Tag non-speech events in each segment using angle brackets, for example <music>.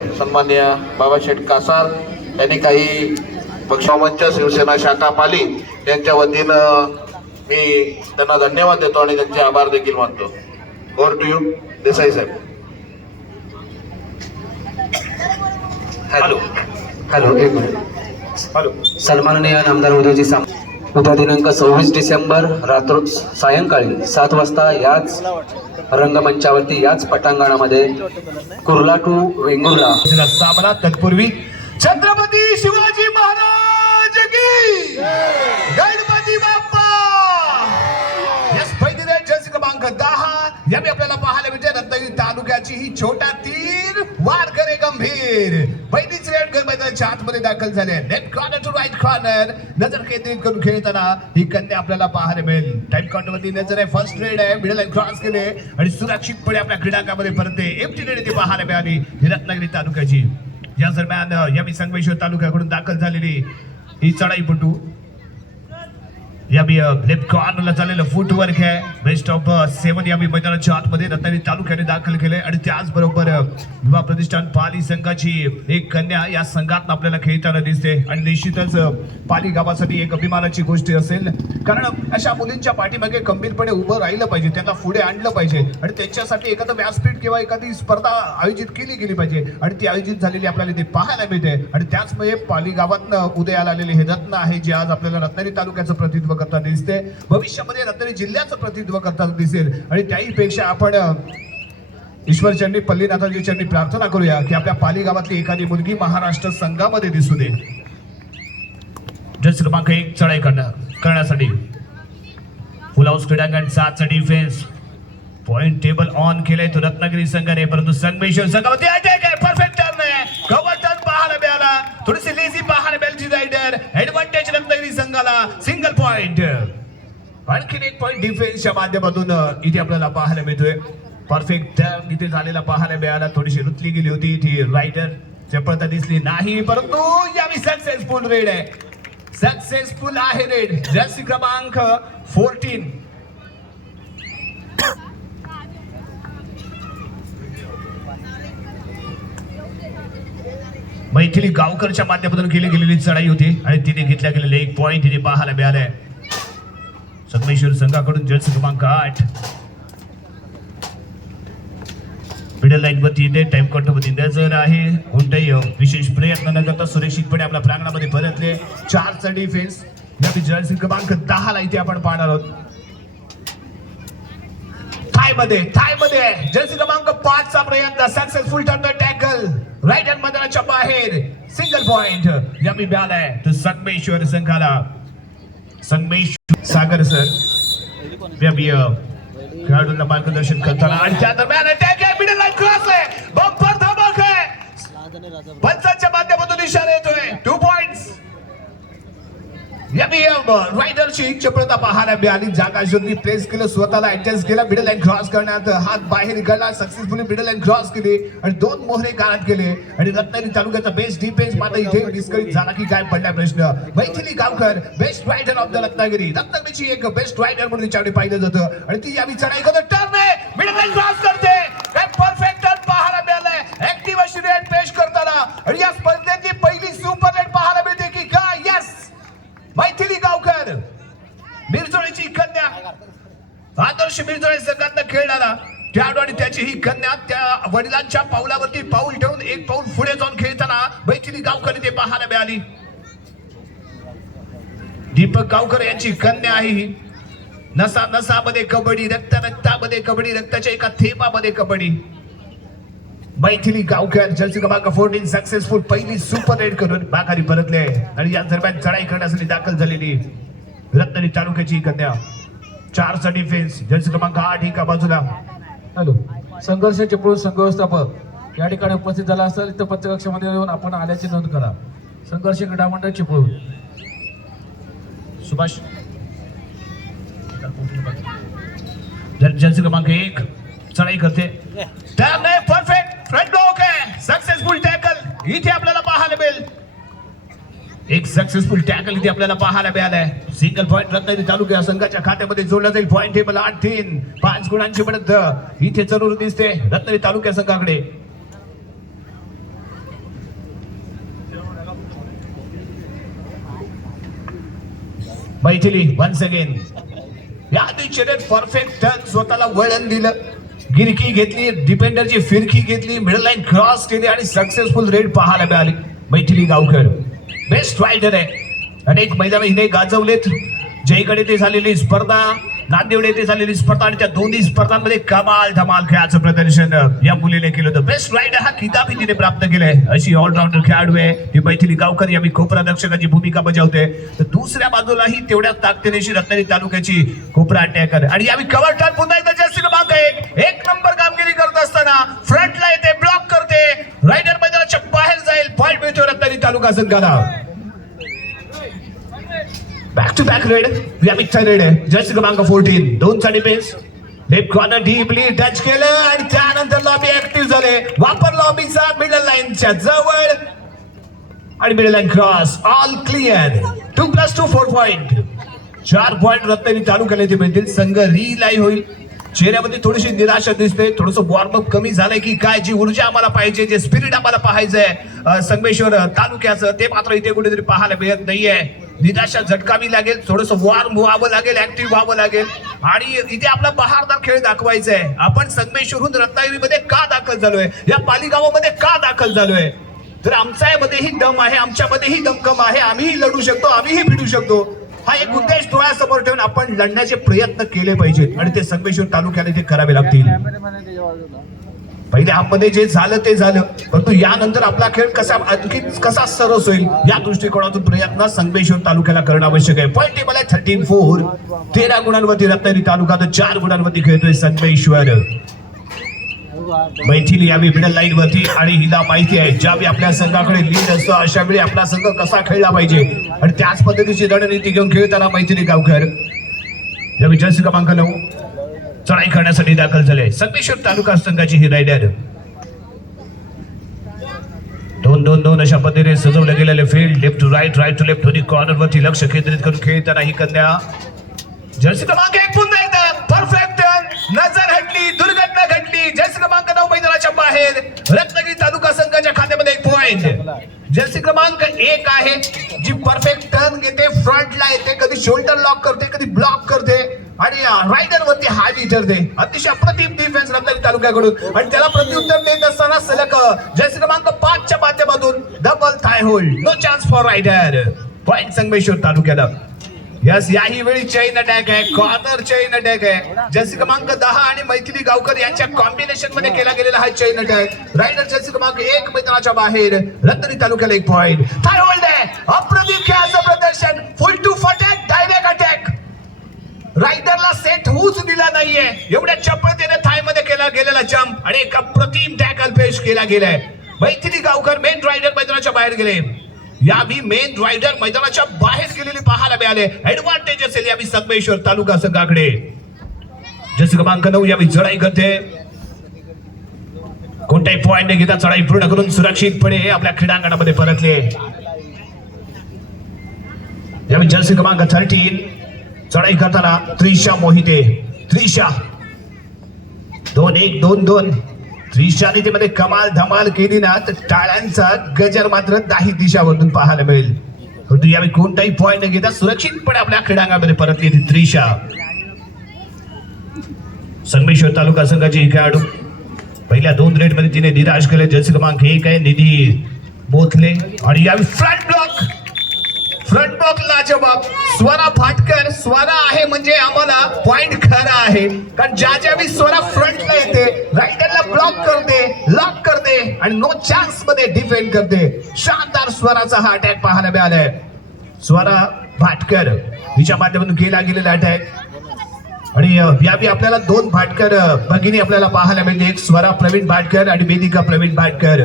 सन्मान्य बाबाशेठ कासाल यांनी काही बक्षामंच शिवसेना शाखा पाली यांच्या वतीनं मी त्यांना धन्यवाद देतो आणि त्यांचे आभार देखील मानतो. ओव्हर टू यू देसाई साहेब. हॅलो हॅलो एक मिनिट. हॅलो सन्माननीय नामदार उदयजी साम उद्या दिनांक सव्वीस डिसेंबर रात्र सायंकाळी सात वाजता याच रंगमंचावरती याच पटांगणामध्ये कुर्ला टू वेंगुर्ला सामना तत्पूर्वी छत्रपती शिवाजी महाराज की यावेळी आपल्याला पाहायला मिळते रत्नागिरी तालुक्याची ही छोटा तीर वार करे गंभीर. पहिलीच वेळ घर मैदानाच्या आतमध्ये दाखल झाले left corner to right corner नजर केंद्रित करून खेळताना ही कन्या आपल्याला पाहायला मिळेल. टाईम कॉर्नर वरती नजर आहे. फर्स्ट रेड आहे. मिडल क्रॉस केले आणि सुरक्षितपणे आपल्या क्रीडांगणामध्ये परतते एमटी रेड ती पाहायला मिळाली ही रत्नागिरी तालुक्याची. या दरम्यान यावेळी संगमेश्वर तालुक्याकडून दाखल झालेली ही चढाईपटू यावी लेफ्ट कॉर्नरला झालेलं फुटवर्क आहे. बेस्ट ऑफ सेवन यावी मैदानाच्या आतमध्ये रत्नागिरी तालुक्याने दाखल केले आणि त्याचबरोबर युवा प्रतिष्ठान पाली संघाची एक कन्या या संघात आपल्याला खेळताना दिसते. आणि निश्चितच पाली गावासाठी एक अभिमानाची गोष्ट असेल. कारण अशा मुलींच्या पाठीमागे गंभीरपणे उभं राहिलं पाहिजे. त्यांना पुढे आणलं पाहिजे. आणि त्यांच्यासाठी एखादं व्यासपीठ किंवा एखादी स्पर्धा आयोजित केली गेली पाहिजे. आणि ती आयोजित झालेली आपल्याला ते पाहायला मिळते. आणि त्याचमुळे पाली गावातनं उदयाला आलेले हे रत्न आहे जे आज आपल्याला रत्नागिरी तालुक्याचं प्रतिनिधित्व करताना दिसते. भविष्यामध्ये रत्नागिरी जिल्ह्याचं प्रतिनिधित्व करताना दिसेल. आणि त्याहीपेक्षा आपण ईश्वर ईश्वरचरणी पल्लीनाथाजी चरणी प्रार्थना करूया की आपल्या पाली गावातली एखादी मुलगी महाराष्ट्र संघामध्ये दिसू दे. जस क्रमांक एक चढाई करणार करण्यासाठी. फुल हाऊस क्रीडांगण सातचा डिफेन्स पॉइंट टेबल ऑन केलंय तो रत्नागिरी संघाने परंतु संगमेश्वर संघामध्ये अटॅक संघाला सिंगल पॉइंट आणखीन एक पॉइंट डिफेन्सच्या माध्यमातून इथे आपल्याला पाहायला मिळतोय. परफेक्ट इथे झालेला पाहायला मिळाला. थोडीशी रुतली गेली होती इथे रायडर चपळता दिसली नाही परंतु यावेळी सक्सेसफुल रेड आहे. सक्सेसफुल आहे रेड जर्सी क्रमांक फोर्टीन मैथिली गावकरच्या माध्यमातून केली गेलेली चढाई होती आणि तिने घेतल्या गेलेले एक पॉईंट तिने पाहायला मिळालाय संगमेश्वर संघाकडून जलस क्रमांक आठ. मिडल लाईन वरती इथे टाइम वरती नजर आहे. कोणताही विशेष प्रयत्न न करता सुरक्षितपणे आपल्या प्रांगणामध्ये परतले. चारचा डिफेन्स या जर्सी क्रमांक दहा ला इथे आपण पाहणार आहोत. थायमध्ये थायमध्ये जर्सी क्रमांक पाच चा प्रयत्न successful turn tackle. Right hand मैदानाच्या बाहेर सिंगल पॉइंट यमी बॅल आहे. तो संगमेश्वर संघाला संगमेश्वर सागर सर यामी खेळाडूंना मार्गदर्शन करताना. आणि त्या दरम्यान अटॅक आहे मिडल लाईन क्रॉस आहे. बंपर धमक आहे. पंचांच्या माध्यमातून इशारा येतोय. टू पॉइंट्स याने रायडरची चपळता पाहायला मिळाली जागा शोधली प्लेस केलं स्वतःला ऍडजस्ट केला मिडल लाईन क्रॉस करण्यात. हात बाहेर निघाला सक्सेसफुली मिडल लाईन क्रॉस केली आणि दोन मोहरे काढत गेले आणि रत्नागिरी तालुक्याचा बेस्ट डिफेन्स मात्र इथे डिस्करेज झाला की काय पडला प्रश्न. Maithili Gavkar best raider of the Ratnagiri. रत्नागिरीची एक बेस्ट रायडर म्हणून तिच्याकडे पाहिलं जातं. आणि ती यावी चढाई करत टर्न आहे मिडल लाईन क्रॉस करते. काय परफेक्ट टर्न पाहायला मिळालाय. ऍक्टिव्ह अशी रेड पेश करताना. आणि या स्पर्धेतली पहिली सुपर मैथिली गावकर. मिरजोळीची कन्या. आदर्श मिरजोळी संघातनं खेळणारा. खेळाडू आणि त्याची ही कन्या त्या वडिलांच्या पावलावरती पाऊल ठेवून एक पाऊल पुढे जाऊन खेळताना मैथिली गावकर ते पाहायला मिळाली. दीपक गावकर यांची कन्या आहे ही. नसा नसामध्ये कबड्डी रक्त रक्तामध्ये कबड्डी रक्ताच्या एका थेंबामध्ये कबड्डी. मैथिली गावकर जर्सी क्रमांक फोर्टीन सक्सेसफुल पहिली सुपर रेड करून माघारी परतले. आणि या दरम्यान चढाई करण्यासाठी दाखल झालेली रत्नागिरी तालुक्याची कन्या. चारचा डिफेन्स जर्सी क्रमांक आठ एका बाजूला. हॅलो. संघर्ष चिपळूण संघ व्यवस्थापक या ठिकाणी उपस्थित झाला असेल तर पत्रकक्षामध्ये येऊन आपण आल्याची नोंद करा. संघर्ष क्रीडा मंडळ चिपळूण सुभाष जर्सी क्रमांक एक चढाई करते. नाही परफेक्ट फ्रंट ब्लॉक आहे सक्सेसफुल टॅकल इथे आपल्याला पाहायला मिळेल. एक सक्सेसफुल टॅकल इथे आपल्याला पाहायला मिळालाय. सिंगल पॉईंट रत्नागिरी तालुक्या संघाच्या खात्यामध्ये जोडला जाईल. पॉईंट टेबल आठ तीन पाच गुणांची मदत. इथे जरूर दिसते. रत्नागिरी तालुक्या संघाकडे. मैथिली वन्स अगेन या दिवशी परफेक्ट टर्न स्वतःला वळण दिलं. गिरकी घेतली डिपेंडरची फिरकी घेतली मिडल लाईन क्रॉस केली आणि सक्सेसफुल रेड पाहायला मिळाली. मैथिली गावकर. बेस्ट फायटर आहे. अनेक मैदान हिने गाजवलेत. जयकडे ते झालेली स्पर्धा. नांदेड येथे झालेली स्पर्धा आणि त्या दोन्ही स्पर्धांमध्ये कमाल धमाल खेळाचं प्रदर्शन या मुलीने केलं होतं. बेस्ट रायडर हा किताबी तिने प्राप्त केलाय. अशी ऑलराऊंडर खेळाडू आहे. ती मैथिली गावकर मी खोपरा दर्शकाची भूमिका बजावते. तर दुसऱ्या बाजूलाही तेवढ्याच ताकदीनेशी रत्नागिरी तालुक्याची खोपरा अटॅकर आणि यावेळी कव्हर टर्न पुन्हा एकदा जास्त क्रमांक एक. एक नंबर कामगिरी करत असताना फ्रंटला येते ब्लॉक करते. रायडर मैदानाच्या बाहेर जाईल. पॉईंट मिळतो रत्नागिरी तालुका संघाला. बॅक टू बॅक रेड व्यामिकचा रेड आहे जस्ट क्रमांक फोर्टीन दोन चा defence left corner deeply touch केलं आणि त्यानंतर लॉबी ऍक्टिव्ह झाले वापर लॉबीचा मिडल लाईनच्या जवळ आणि middle line cross all clear two plus two four point चार पॉइंट रत्नागिरी तालुक्याला इथे मिळतील संघ रिलाय होईल चेहऱ्यामध्ये थोडीशी निराशा दिसते थोडस वॉर्मअप कमी झालंय की काय जी ऊर्जा आम्हाला पाहिजे जे स्पिरिट आम्हाला पाहायचंय संगमेश्वर तालुक्याचं ते मात्र इथे कुठेतरी पाहायला मिळत नाहीये. निराशा झटकावी लागेल थोडस वॉर्म व्हावं लागेल ऍक्टिव्ह व्हावं लागेल. आणि इथे आपला बहारदार खेळ दाखवायचा आहे आपण संगमेश्वरहून रत्नागिरीमध्ये का दाखल झालोय? या पालिगावामध्ये का दाखल झालोय? तर आमच्यामध्येही दम आहे आमच्यामध्येही दमकम आहे. आम्हीही लढू शकतो आम्हीही भिडू शकतो. हा एक उद्देश डोळ्यासमोर ठेवून आपण लढण्याचे प्रयत्न केले पाहिजेत आणि ते संगमेश्वर तालुक्याने ते करावे लागतील. पहिले आपमध्ये जे झालं ते झालं. परंतु यानंतर आपला खेळ कसा आणखी कसा सरस होईल या दृष्टिकोनातून प्रयत्न संगमेश्वर तालुक्याला करणं आवश्यक आहे. पॉईंट टेबल आहे थर्टीन फोर तेरा गुणांवरती रत्नागिरी तालुका तर चार गुणांवरती खेळतोय संगमेश्वर. मैथिली यावी मिडल लाईन वरती आणि हिला माहिती आहे ज्यावेळी आपल्या संघाकडे लीड असतो अशा वेळी आपला संघ कसा खेळला पाहिजे. आणि त्याच पद्धतीची रणनीती घेऊन खेळताना मैथिली गावकर. या जर्सी क्रमांक नऊ. चढाई करण्यासाठी दाखल झाले संगमेश्वर तालुका संघाची ही रायडर दोन दोन दोन अशा पद्धतीने सजवलं गेलेले field left to right right to left दोन्ही कॉर्नर वरती लक्ष केंद्रित करून खेळताना ही कन्या. जर्सी क्रमांक एक पुन्हा एकदा. परफेक्ट नजर हटली. लॉक करते कधी ब्लॉक करते आणि रायडर वरती हावी ठरते अतिशय अप्रतिम डिफेन्स रत्नागिरी तालुक्याकडून. आणि त्याला प्रत्युत्तर देत असताना सलग जर्सी क्रमांक पाचच्या माध्यमातून double thigh hold no chance for raider point Sangameshwar तालुक्याला. यस याही वेळी चैन अटॅक आहे. कॉर्नर चैन अटॅक आहे. जर्सी क्रमांक दहा आणि मैथिली गावकर यांच्या कॉम्बिनेशनमध्ये केला गेलेला हा चैन अटॅक रायडर जर्सी क्रमांक एक मैदानाच्या बाहेर. रत्नागिरी तालुक्याला एक पॉइंट थाय होल्ड आहे. अप्रतिम खेळाचं प्रदर्शन. फुल टू फटॅक डायरेक्ट रायडरला सेट होऊच दिला नाहीये. एवढ्या चपळतेने थायमध्ये केला गेलेला जम्प आणि एक अप्रतिम टॅकल पेश केला गेलाय. मैथिली गावकर मेन रायडर मैदानाच्या बाहेर गेले. यावी मेन रायडर मैदानाच्या बाहेर गेलेले पाहायला मिळाले. ऍडव्हान्टेज असेल यावी संगमेश्वर तालुका संघाकडे. जसे क्रमांक नऊ यावी चढाई करते. कोणत्याही पॉइंट न घेता चढाई पूर्ण करून सुरक्षितपणे आपल्या क्रीडांगणामध्ये परतले. मी जर्सी क्रमांक थर्टीन चढाई करताना त्रिशा मोहिते त्रिशा. दोन एक दोन दोन. त्रिशाने ते मध्ये कमाल धमाल केली ना तर टाळ्यांचा गजर मात्र दाही दिशावरून पाहायला मिळेल. परंतु यावेळी कोणताही पॉईंट न घेता सुरक्षितपणे आपल्या क्रीडांगामध्ये परत येते त्रिशा. संगमेश्वर तालुका संघाची ही खेळाडू. पहिल्या दोन रेटमध्ये तिने निराश केले. जर्सी क्रमांक एक आहे निधी बोथले. आणि यावेळी फ्रंट ब्लॉक फ्रंट ब्लॉक लाजबाब स्वरा फाटकर स्वरा आहे म्हणजे आम्हाला पॉइंट खरा आहे. कारण ज्या ज्यावेळी स्वरा फ्रंटला येते रायडरला ब्लॉक करते लॉक करते आणि नो चान्समध्ये डिफेंड करते. शानदार स्वराचा हा अटॅक पाहायला मिळालाय. स्वरा भाटकर हिच्या माध्यमातून केला गेलेला अटॅक आणि यावेळी आपल्याला दोन भाटकर भगिनी आपल्याला पाहायला मिळते एक स्वरा प्रवीण भाटकर आणि वेदिका प्रवीण भाटकर.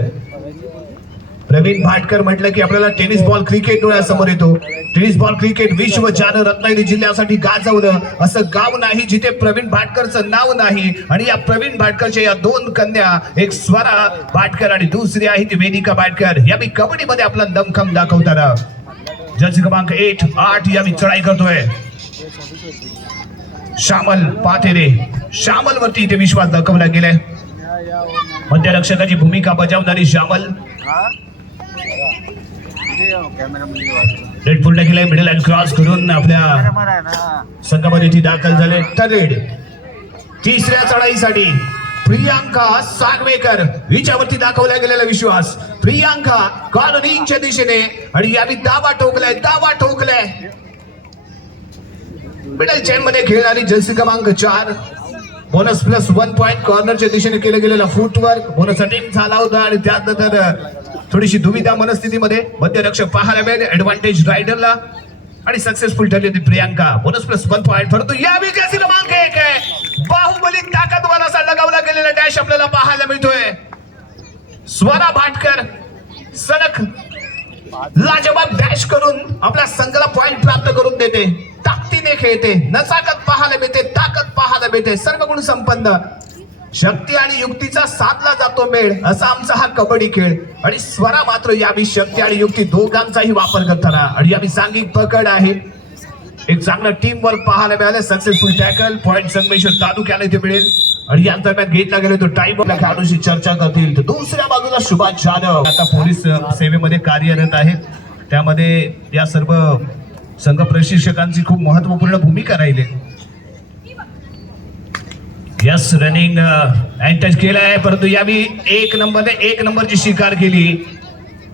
प्रवीण भाटकर म्हटलं की आपल्याला टेनिस बॉल क्रिकेट डोळ्यासमोर येतो. टेनिस बॉल क्रिकेट विश्व ज्यानं रत्नागिरी जिल्ह्यासाठी गाजवलं असं गाव नाही जिथे प्रवीण भाटकरचं नाव नाही. आणि या प्रवीण भाटकरच्या या दोन कन्या एक स्वरा भाटकर आणि दुसरी आहे ती वेदिका भाटकर. या मी कबड्डीमध्ये आपला दमखम दाखवताना. जज क्रमांक एट आठ या मी चढाई करतोय. श्यामल पाथेरे श्यामल वरती इथे विश्वास दाखवला गेलाय. मध्यरक्षकाची भूमिका बजावणारी श्यामल. रेड पूर्ण केलाय मिडल अँड क्रॉस करून आपल्या संघामध्ये ती दाखल झाले. थर्ड तिसऱ्या चढाईसाठी प्रियांका सागवेकर हिच्यावरती दाखवला गेलेला विश्वास. प्रियांका कॉर्नरिंगच्या दिशेने आणि यावी दावा ठोकलाय दावा ठोकलाय. मिडल चेन मध्ये खेळणारी जर्सी क्रमांक चार. बोनस प्लस वन पॉइंट कॉर्नरच्या दिशेने केलं गेलेला फुटवर्क बोनस अटेम्प झाला होता आणि त्यानंतर थोडीशी दुविधा मनस्थितीमध्ये मध्यरक्षक पाहायला मिळेल. ऍडव्हान्टेज रायडरला आणि सक्सेसफुल ठरली होती Priyanka. Bonus plus one point परंतु या विजयाची क्रमांक एक आहे. बाहुबली ताकदवान असा लगावला गेलेला डॅश आपल्याला पाहायला मिळतोय. स्वरा भाटकर सलग लाजवाब डॅश करून आपल्या संघाला पॉईंट प्राप्त करून देते. ताकदीने खेळते. नचाकत पाहायला मिळते. ताकद पाहायला मिळते. सर्व गुण संपन्न. शक्ती आणि युक्तीचा साधला जातो मेळ असा आमचा हा कबड्डी खेळ. आणि स्वरा मात्र यावी शक्ती आणि युक्ती दोघांचाही वापर करताना आणि यावी चांगली पकड आहे. एक चांगलं टीम वर्क पाहायला मिळालं. सक्सेसफुल टॅकल पॉईंट संगमेश्वर तालुक्याला इथे मिळेल. आणि या दरम्यान घेतला गेले तो टाइम खेळाडूशी चर्चा करतील. तर दुसऱ्या बाजूला सुभाष जाधव. आता पोलीस सेवेमध्ये कार्यरत आहेत. त्यामध्ये या सर्व संघ प्रशिक्षकांची खूप महत्त्वपूर्ण भूमिका राहिली. यस रनिंग टच केला आहे परंतु यावी एक नंबरने एक नंबरची शिकार केली.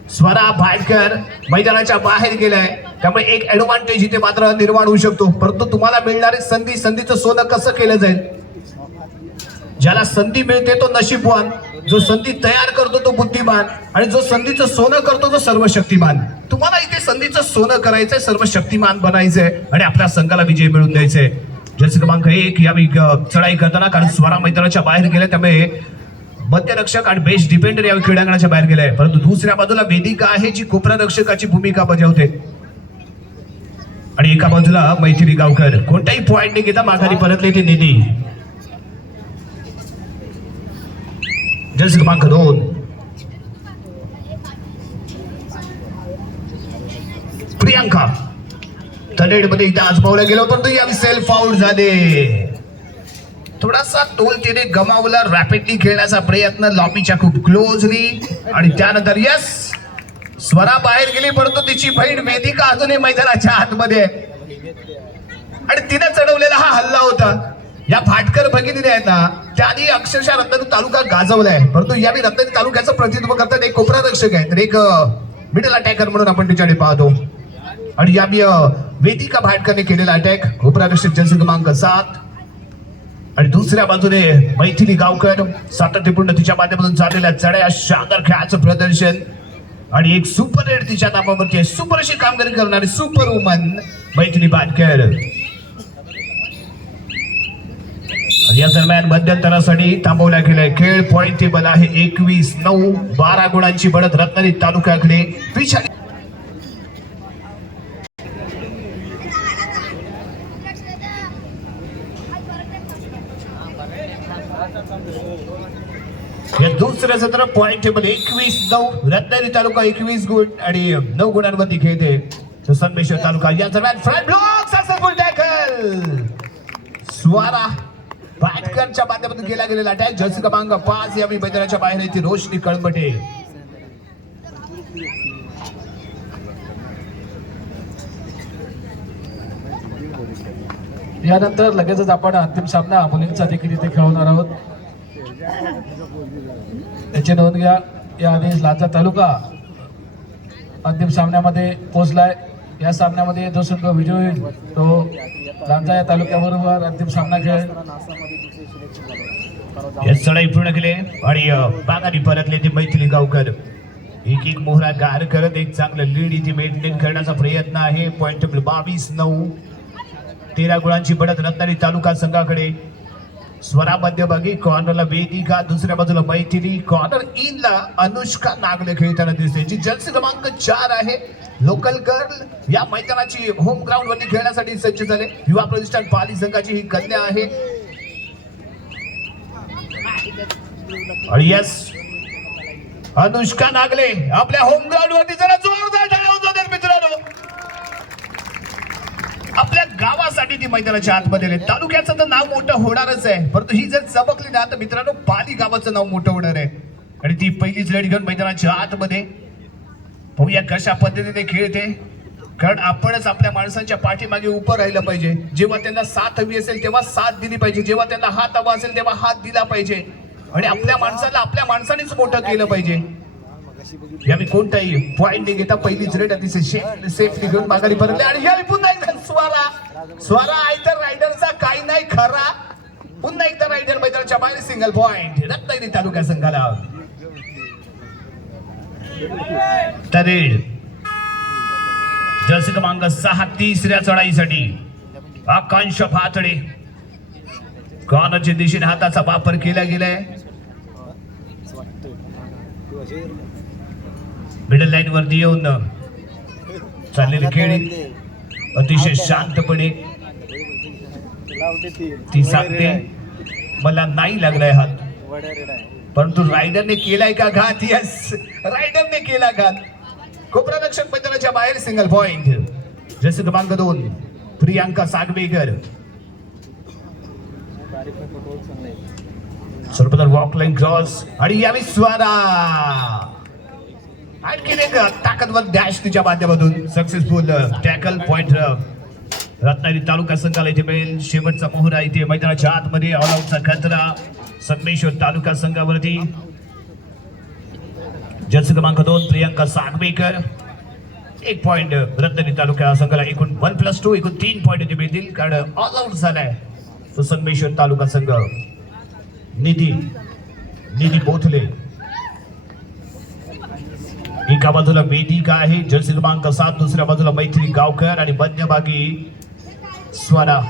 स्वरा भाटकर मैदानाच्या बाहेर गेलाय. त्यामुळे एक ऍडव्हान्टेज इथे मात्र निर्माण होऊ शकतो. परंतु तुम्हाला मिळणारी संधी संधीचं सोनं कसं केलं जाईल? ज्याला संधी मिळते तो नशीबवान. जो संधी तयार करतो तो बुद्धिमान. आणि जो संधीचं सोनं करतो तो सर्वशक्तिमान. तुम्हाला इथे संधीचं सोनं करायचंय सर्व शक्तिमान बनायचंय. आणि आपल्या संघाला विजय मिळून द्यायचंय. जसे क्रमांक एक या चढाई करताना कारण स्वरा मैदानाच्या बाहेर गेले त्यामुळे मध्यरक्षक आणि बेस्ट डिफेंडर या क्रीडांगणाच्या बाहेर गेलाय परंतु दुसऱ्या बाजूला वेदिका आहे जी कोपरा रक्षकाची भूमिका बजावते. आणि एका बाजूला मैथिली गावकर. कोणताही पॉइंट नाही घेता माघारी परतले ते निधी. जस क्रमांक दोन. प्रियांका. थर्डमध्ये इथे आजमावला गेलो परंतु यावेळी सेल्फ आउट झाले. थोडासा तोल तिने गमावला रॅपिडली खेळण्याचा प्रयत्न. लॉबीच्या खूप क्लोजली आणि त्यानंतर यस स्वरा बाहेर गेली परंतु तिची बहीण वेदिका अजूनही मैदानाच्या आतमध्ये. आणि तिने चढवलेला हा हल्ला होता. या फाटकर भगिनीने आहेत ना त्यांनी अक्षरशः रत्नागिरी तालुका गाजवलाय परंतु यावेळी रत्नागिरी तालुक्याचं प्रतिनिधित्व करतात एक कोपरा रक्षक आहे. तर एक मिडल अटॅकर म्हणून आपण तिच्याकडे पाहतो. आणि यावी वेदिका भाटकरने केलेला अटॅक. कोपरा रक्षक क्रमांक सात. आणि दुसऱ्या बाजूने मैथिली गावकर सातत्यपूर्ण तिच्या माध्यमातून चाललेल्या चढ्या शानदार खेळाचं प्रदर्शन. आणि एक सुपर रेड तिच्या नावावरती सुपर अशी कामगिरी करणारी सुपर वुमन मैथिली भाटकर. या दरम्यान मध्यंतरासाठी थांबवला गेलाय खेळ. पॉइंट टेबल आहे एकवीस नऊ बारा गुणांची बढत रत्नागिरी तालुक्याकडे. पिछाडी या दुसऱ्या सत्र पॉईंट टेबल एकवीस नऊ रत्नागिरी तालुका एकवीस गुण आणि नऊ गुणांवरती खेळते. संमेश्वर तालुका या दरम्यान front block successful tackle Swara पाटकरच्या माध्यमातून केला गेलेला अटॅक जर्सी क्रमांक पाच या मैदानाच्या बाहेर येते. रोशनी कळंबटे. यानंतर लगेचच आपण अंतिम सामना मुलींचा देखील इथे खेळवणार आहोत? त्याची नोंद घ्या. याआधी लाचा तालुका अंतिम सामन्यामध्ये पोहोचलाय. या सामन्यामध्ये जो संघ विजय होईल तो लांजा या तालुक्याबरोबर अंतिम सामना खेळेल. या चढाई पूर्ण केले आणि अ, बागानी परतले ते मैथिली गावकर. एक एक मोहरा गार करत एक चांगलं लीड इथे मेंटेन करण्याचा प्रयत्न आहे. पॉइंट बावीस नऊ. तेरा गुणांची बढत रत्नागिरी तालुका संघाकडे. स्वरा मध्यभागी कॉर्नरला वेदिका दुसऱ्या बाजूला मैथिली कॉर्नर इन ला अनुष्का नागले खेळताना दिसते जी जर्सी क्रमांक चार आहे लोकल गर्ल या मैदानाची होम ग्राउंड वरती खेळण्यासाठी सज्ज झाले. युवा प्रतिष्ठान पाली संघाची ही कन्या आहे. आणि यस अनुष्का नागले आपल्या होम ग्राउंड वरती जरा जोरदार मित्रांनो. आपल्या गावासाठी ती मैदानाच्या आतमध्ये आली. तालुक्याचं तर नाव मोठं होणारच आहे. परंतु ही जर चमकली ना तर मित्रांनो पाली गावाचं नाव मोठं होणार आहे. आणि ती पहिलीच लढी घेऊन मैदानाच्या आतमध्ये. पाहूया कशा पद्धतीने खेळते. कारण आपणच आपल्या माणसांच्या पाठीमागे उभं राहिलं पाहिजे. जेव्हा त्यांना साथ हवी असेल तेव्हा साथ दिली पाहिजे. जेव्हा त्यांना हात हवा असेल तेव्हा हात दिला पाहिजे. आणि आपल्या माणसाला आपल्या माणसानेच मोठं केलं पाहिजे. यावेळी कोणताही पॉइंट घेता. पहिलीच रेट अतिशय सेफ सेफली घेऊन माघारी परतले आणि मी पुन्हा एकदा स्वारा स्वारा आयतर रायडरचा काही नाही खरा. पुन्हा एकदा रायडर मैदानाच्या बाहेर सिंगल पॉइंट रत्नागिरी तालुका संघाला. तरेड जर्सी क्रमांक सहा तिसऱ्या चढाईसाठी आकांक्ष फातडे कॉर्नरच्या दिशेने हाताचा वापर केला गेलाय. मिडल लाईन वरती येऊन चाललेली खेळी अतिशय शांतपणे. ती. सांगते मला नाही लागलाय हात. परंतु रायडरने केलाय का घात? यस रायडरने केला घात. कोपरा रक्षक मैदानाच्या बाहेर सिंगल पॉइंट जसे क्रमांक दोन प्रियांका सागवेकर. सर्वप्रथम वॉक लाईन क्रॉस आणि यावेळी स्वारा. आणखीन एक ताकदवर डॅश तिच्या माध्यमातून. सक्सेसफुल टॅकल पॉइंट रत्नागिरी तालुका संघाला इथे मिळेल शेवटचा मोहरा इथे मैदानाच्या आतमध्ये. ऑलआउटचा खतरा संगमेश्वर तालुका संघावरती. जर्सी क्रमांक दोन प्रियंका सागवेकर. एक पॉइंट रत्नागिरी तालुका संघाला एकूण वन प्लस टू एकूण तीन पॉइंट इथे मिळतील. कारण ऑलआउट झालाय तो संगमेश्वर तालुका संघ. निधी निधी बोथले एका बाजूला वेदिका आहे जर्सी क्रमांक सात दुसऱ्या बाजूला मैत्री गावकर आणि मध्यभागी स्वरा.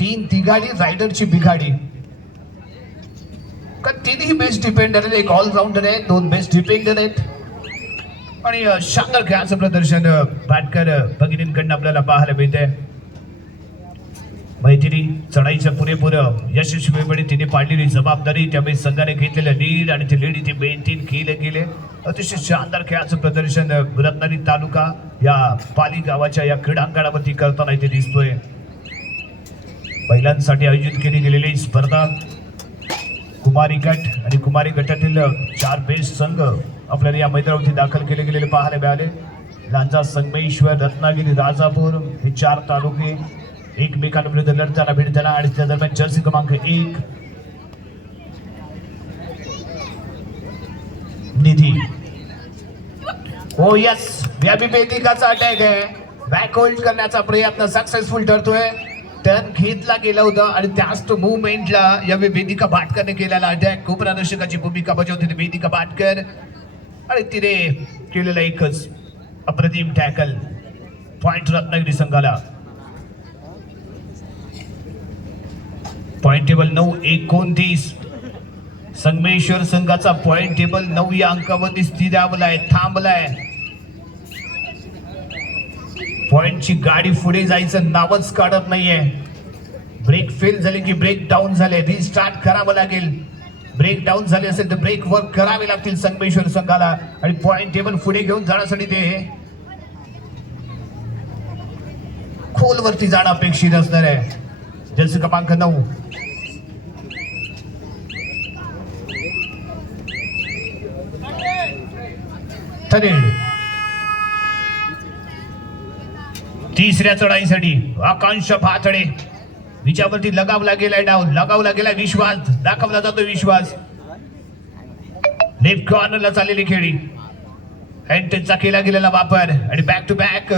तीन तिघाडी रायडरची बिघाडी. का तिन्ही बेस्ट डिपेंडर आहेत एक ऑलराऊंडर आहे दोन बेस्ट डिपेंडर आहेत. आणि शानदार खेळाचं प्रदर्शन अं, भाटकर भगिनींकडनं आपल्याला पाहायला मिळतंय. मैत्रिणी चढाईच्या पुरेपूर यशस्वीपणे तिने पाडलेली जबाबदारी त्यामुळे संघाने घेतलेलं लीड आणि ते लीड इथे मेंटेन केले गेले. अतिशय शानदार खेळाचं प्रदर्शन रत्नागिरी तालुका या पाली गावाच्या या क्रीडांगणावरती करताना इथे दिसतोय. महिलांसाठी आयोजित केली गेलेली स्पर्धा. कुमारी गट आणि कुमारी गटातील चार बेस्ट संघ आपल्याला या मैदानावरती दाखल केले गेलेले पाहायला मिळाले. लांजा संगमेश्वर रत्नागिरी राजापूर हे चार तालुके एकमेकांविरुद्ध लढताना भिडताना आणि त्या दरम्यान जर्सी क्रमांक एक. निधी. Oh, हो यस व्यापी वेदिकाचा अटॅक आहे. बॅक होल्ड करण्याचा प्रयत्न सक्सेसफुल ठरतोय. टर्न घेतला गेला होता आणि त्याच तो मुवमेंटला या वेदिका भाटकरने केलेला अटॅक खूप प्रदर्शकाची भूमिका बजावते वेदिका भाटकर. आणि तिने केलेला एकच अप्रतिम टॅकल पॉइंट रत्नागिरी संघाला. पॉईंट टेबल नऊ एकोणतीस. संगमेश्वर संघाचा पॉईंट टेबल नऊ या अंकामध्ये स्थिरावलाय थांबलाय. पॉईंटची गाडी पुढे जायचं नावच काढत नाहीये. ब्रेक फेल झाले की ब्रेक डाऊन झाले. रिस्टार्ट करावं लागेल. ब्रेक डाऊन झाले असेल तर ब्रेक वर्क करावे लागतील संगमेश्वर संघाला. आणि पॉईंट टेबल पुढे घेऊन जाण्यासाठी ते खोलवरती जाणं अपेक्षित असणार आहे. जलसे क्रमांक नऊ ठरेल तिसऱ्या चढाईसाठी आकांक्ष फातडे विच्यावरती लगावला गेलाय डाव लगावला गेलाय विश्वास दाखवला जातो विश्वास लेफ्ट कॉर्नरला चाललेली खेळी हँटेजचा केला गेलेला वापर. आणि बॅक टू बॅक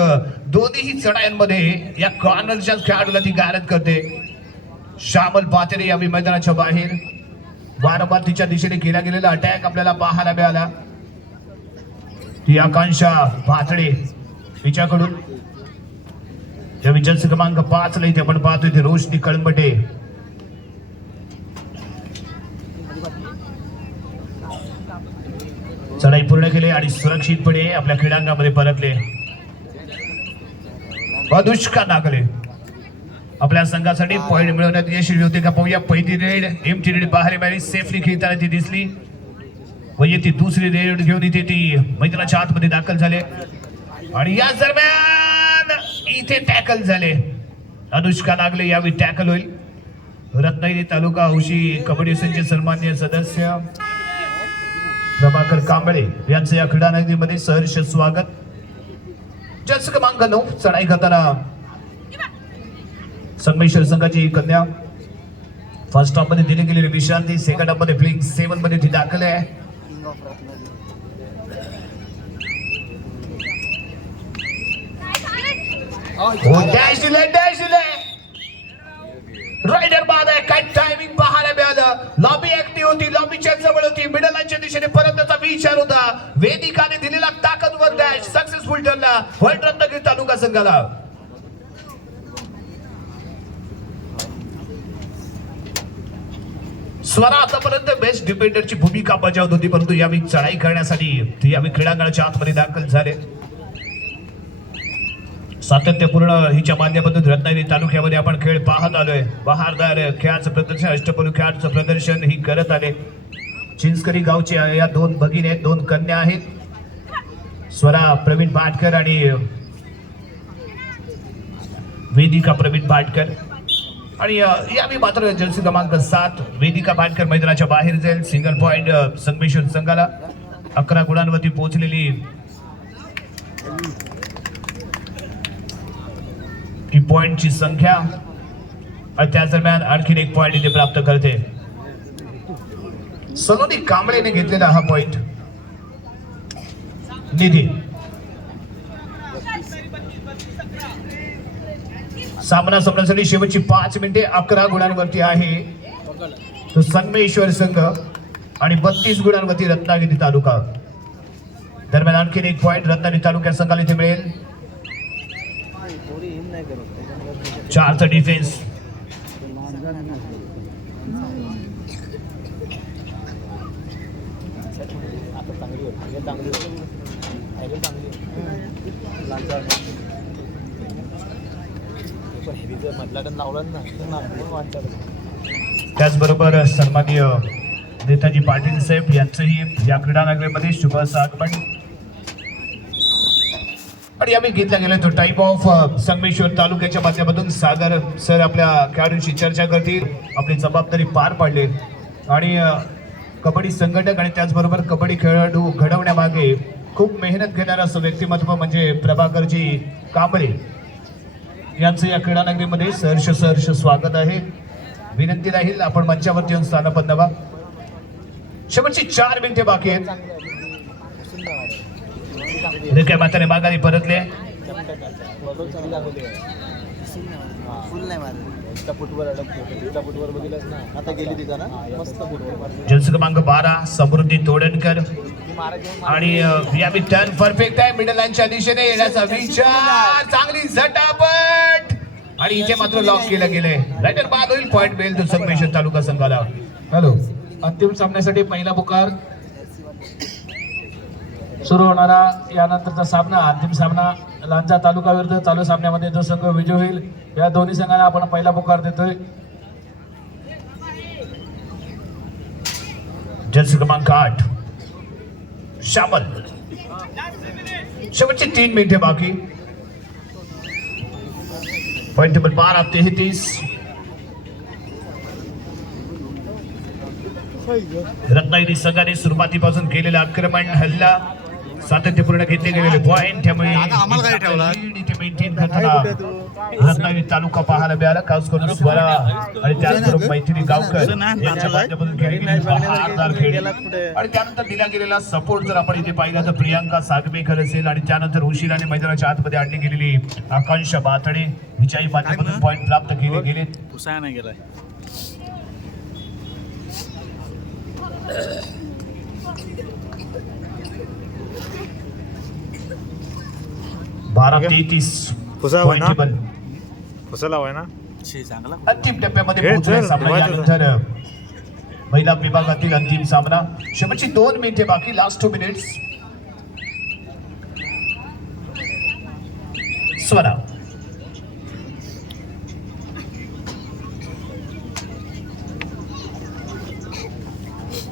दोन्ही चढायांमध्ये या कॉर्नरच्या खेळाडूला ती गारद करते. श्यामल पातेरे या मैदानाच्या बाहेर. वारंवार तिच्या दिशेने केला गेलेला अटॅक आपल्याला पाहायला मिळाला. ती आकांक्षा पातळे तिच्याकडून या विजय क्रमांक पाच ला इथे आपण पाहतोय ते रोशनी कळंबटे. चढाई पूर्ण केली आणि सुरक्षितपणे आपल्या क्रीडांगामध्ये परतले. दुष्का नागले. आपल्या संघासाठी पॉईंट मिळवण्यात यशस्वी होते. का पाहूया पहिली रेड एम टी रेड बाहेर बाहेर सेफली खेळताना ती दिसली. व ती दुसरी रेड घेऊन इथे ती मैदानाच्या आतमध्ये दाखल झाले. आणि या दरम्यान इथे टॅकल झाले. अनुष्का नागले यावेळी टॅकल होईल. रत्नागिरी तालुका हौशी कबड्डी संघाचे सन्मान्य सदस्य. प्रभाकर कांबळे यांचं या क्रीडा नगरीमध्ये सहर्ष स्वागत. जस क्रमांक नऊ चढाई करताना संगमेश्वर संघाची कन्या. फर्स्ट टॉपमध्ये दिली गेलेली विश्रांती सेकंड टॉपमध्ये प्लेइंग सेवनमध्ये ती दाखल आहे. डॅश दिले डॅश रायडर बाद आहे काय टायमिंग पाहायला लॉबी ऍक्टिव्ह होती लॉबीच्या जवळ होती. मिडलांच्या दिशेने परत त्याचा विचार होता. वेदिकाने दिलेला ताकदवर डॅश सक्सेसफुल ठरला वर्ल्ड रत्नागिरी तालुका संघाला. स्वरा आतापर्यंत बेस्ट डिफेंडरची भूमिका बजावत होती परंतु यावेळी चढाई करण्यासाठी ती यावेळी क्रीडांगणाच्या आतमध्ये दाखल झाले. सातत्यपूर्ण हिच्या माध्यमातून रत्नागिरी तालुक्यामध्ये आपण खेळ पाहत आलोय. बहारदार खेळाचं प्रदर्शन अष्टपलू खेळाचं प्रदर्शन ही करत आले. चिंचकरी गावचे या दोन भगिनी आहेत दोन कन्या आहेत. स्वरा प्रवीण भाटकर आणि वेदिका प्रवीण भाटकर. आणि यावेळी मात्र जर्सी क्रमांक सात वेदिका भाटकर मैदानाच्या बाहेर जाईल. सिंगल पॉइंट संगमेश्वर संघाला अकरा गुणांवरती पोहोचलेली ही पॉईंटची संख्या आणि त्याच दरम्यान आणखीन एक पॉईंट इथे प्राप्त करते. सलोनी कांबळेने घेतलेला हा पॉईंट निधी. सामना संपण्यासाठी शेवटची पाच मिनिटे अकरा गुणांवरती आहे. तो संगमेश्वर संघ आणि बत्तीस गुणांवरती रत्नागिरी तालुका. दरम्यान आणखीन एक पॉईंट रत्नागिरी तालुक्या संघाला इथे मिळेल. चारचा डिफेन्स त्याचबरोबर सन्माननीय नेताजी पाटील साहेब यांचंही या क्रीडानगरीमध्ये शुभ आगमन आणि यावेळी घेतला गेला तो टाईप ऑफ संगमेश्वर तालुक्याच्या माध्यमातून सागर सर आपल्या खेळाडूंशी चर्चा करतील आपली जबाबदारी पार पाडले. आणि कबड्डी संघटक आणि त्याचबरोबर कबड्डी खेळाडू घडवण्यामागे खूप मेहनत घेणारा असं व्यक्तिमत्व म्हणजे प्रभाकरजी कांबळे. यांचं या क्रीडानगरीमध्ये सहर्ष सहर्ष स्वागत आहे. विनंती राहील आपण मंचावरती येऊन स्थानपन्न व्हा. शेवटची चार मिनिटे बाकी आहेत रिक्या म्हातारे माघारी परतले फुल नाही मारत फुटवर अडकतो फुटवर बघितलंच ना आता गेली तिथं माताने माघारी परतले जन्स क्रमांक बारा समृद्धी तोडणकर आणि अ, टर्न परफेक्ट आहे मिडल लाईनच्या दिशेने येण्याचा विचार. चांगली झटापट. आणि इथे मात्र लॉक केलं गेलंय. रायटर बाद होईल पॉईंट मिळेल. तो मिशन तालुका संघाला. हॅलो अंतिम सामन्यासाठी पहिला पुकार. सुरू होणारा यानंतरचा सामना अंतिम सामना लांजा तालुका विरुद्ध चालू सामन्यामध्ये जो संघ विजय होईल या दोन्ही संघांना आपण पहिला पुकार देतोय. जर्सी क्रमांक आठ श्यामल. शेवटची तीन मिनिटे बाकी. पॉइंट नंबर बारा तेहतीस रत्नागिरी संघाने सुरुवातीपासून केलेला आक्रमण हल्ला. सातत्यपूर्ण घेतले गेलेले पॉइंट त्यामुळे आम्हाला काय ठेवला? lead इथे मेंटेन करताना रत्नागिरी तालुका पाहायला मिळाला. खास करून स्वरा आणि त्याचबरोबर मैथिली गावकर यांच्या माध्यमातून खेळली गेलेली बहारदार खेळी. आणि त्यानंतर दिला गेलेला सपोर्ट जर आपण इथे पाहिला तर प्रियांका सागवेकर असेल आणि त्यानंतर उशिराने मैदानाच्या आतमध्ये आणली गेलेली आकांक्षा बातडे हिच्याही माध्यमातून पॉईंट प्राप्त केले गेले. नाही गेलाय. <coughs> <coughs> <coughs> बारा तेहतीस पुसावं point ना? ना? चांगला अंतिम टप्प्यामध्ये पोहोचलाय सामना. यानंतर महिला विभागातील अंतिम सामना. शेवटची दोन मिनिटे बाकी लास्ट टू मिनिट्स स्वरा.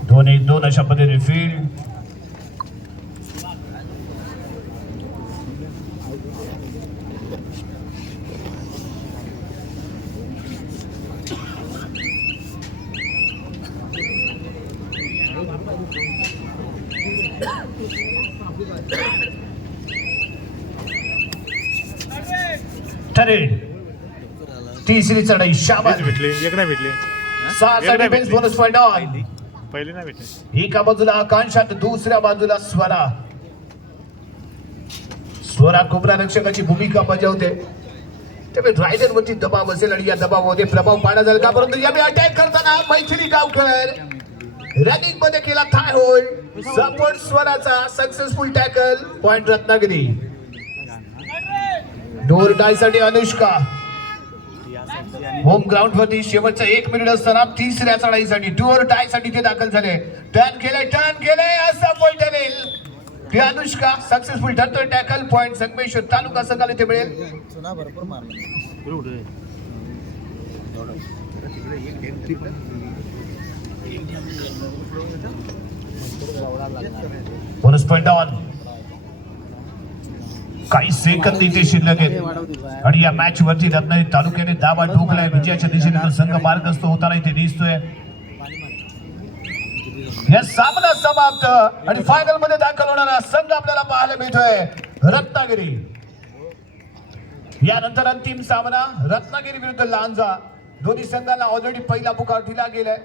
दोन एक दोन अशा पद्धतीने फील्ड ठरेल तिसरी चढाई शाबास. भेटली एक नाही भेटली सहाचा एकदा डिफेन्स भेटली. बोनस पॉइंट ऑन पहिली. नाही भेटली. एका बाजूला? आकांक्षात दुसऱ्या बाजूला स्वरा. स्वरा कोबरा रक्षकाची भूमिका बजावते. त्यामुळे रायडर वरती दबाव असेल आणि या दबावामध्ये प्रभाव पाडा जाईल. का परंतु यावेळी अटॅक करताना मैथिली गावकर रनिंगमध्ये केला thigh hold support स्वराचा successful tackle point Ratnagiri. Do or टायसाठी अनुष्का. होम ग्राउंड वरती शेवटचं एक मिनिट असताना तिसऱ्या चढाईसाठी डोर टायसाठी ते दाखल झाले. टर्न केलंय टर्न केलंय असा पॉइंट ठरेल ते अनुष्का सक्सेसफुल ठरतोय. टॅकल पॉइंट संगमेश्वर तालुका संघाला ते मिळेल. बोनस पॉइंट ऑन काही सेकंद इथे शिल्लक आहेत आणि या मॅच वरती रत्नागिरी तालुक्याने दाबा ठोकलाय. विजयाच्या दिशेने तर संघ मार्गस्थ होताना इथे दिसतोय. या सामना समाप्त. आणि फायनलमध्ये दाखल होणारा संघ आपल्याला पाहायला मिळतोय. रत्नागिरी. यानंतर अंतिम सामना. रत्नागिरी विरुद्ध लांजा. दोन्ही संघांना ऑलरेडी पहिला पुकार दिला गेलाय.